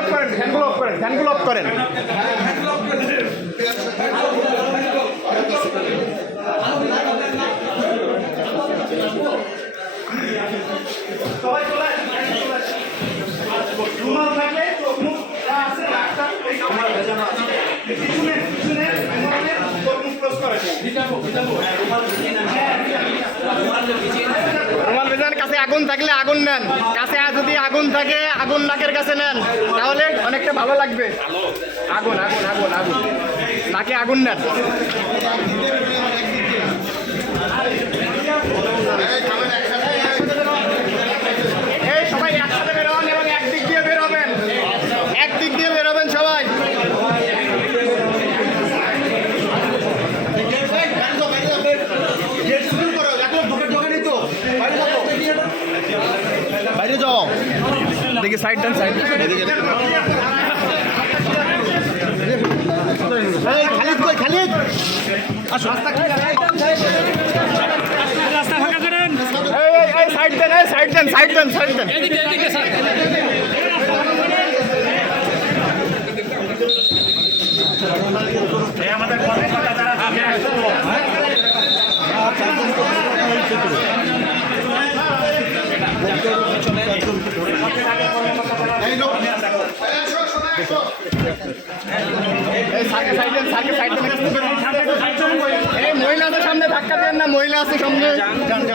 Of করেন, ফ্যানগুলো of করেন, ফ্যানগুলো of করেন। রুমাল ভেজানোর কাছে আগুন থাকলে আগুন নেন, কাছে যদি আগুন থাকে আগুন নাকের কাছে নেন, তাহলে অনেকটা ভালো লাগবে। আগুন আগুন আগুন আগুন নাকে আগুন নেন। এই সবাই একসাথে বেরোবেন এবং একদিক দিয়ে বেরোবেন, একদিক দিয়ে বেরোবেন সবাই। বাইরে যাও, দেখি সাইড টান, সাইড খালিদ কই, খালিদ আসো, রাস্তা ফাঁকা করেন। এই সাইড দেন, এই সাইড দেন, সাইড দেন, সাইড দেন। এদিকে এদিকে স্যার, এই আমাদের কর্মকর্তা যারা মহিলা আছে সামনে, ধাক্কা দেন না, মহিলা আছে সামনে। সামনে